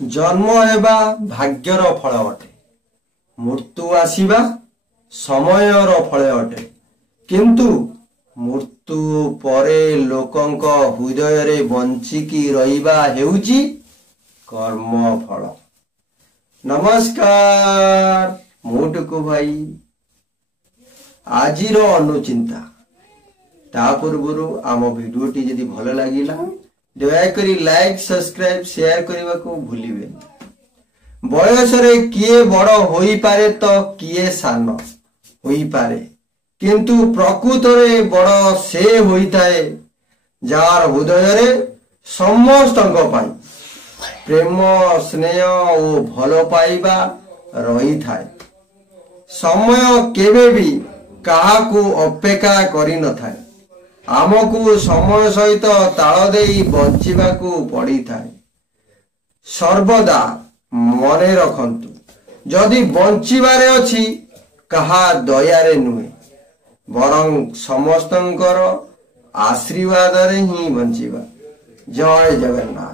जन्म हेबा भाग्यर फल अटे, मृत्यु आसीबा समयर फल अटे, किंतु मृत्यु परे लोकंक हृदय रे बंचिकी रहिबा हेउची कर्म फल। नमस्कार मोटुकु भाई आजिर अनुचिंता ता पूर्वरु आम भिडियोटी जदि भल लागिला दयाकरी लाइक सब्सक्राइब शेयर करने को भूलिबे। बयस रे किए बड़ होई पारे तो किए सान होई पारे, किंतु प्रकृत रे बड़ से होई थाए जार हृदय रे समस्तक पाई प्रेम स्नेह और भल पाइबा रही थाए। समय केबे भी काहाकू अपेक्षा करि न थाए, आमको समय सहित ताल देई बंचिबाकू पड़ी थाए। सर्वदा मने रखंतु जदि बंचिबारे अछि कहा दयारे नुहे बरं समस्तंकर आशीर्वाद रे ही बंचिबा। जय जगन्नाथ।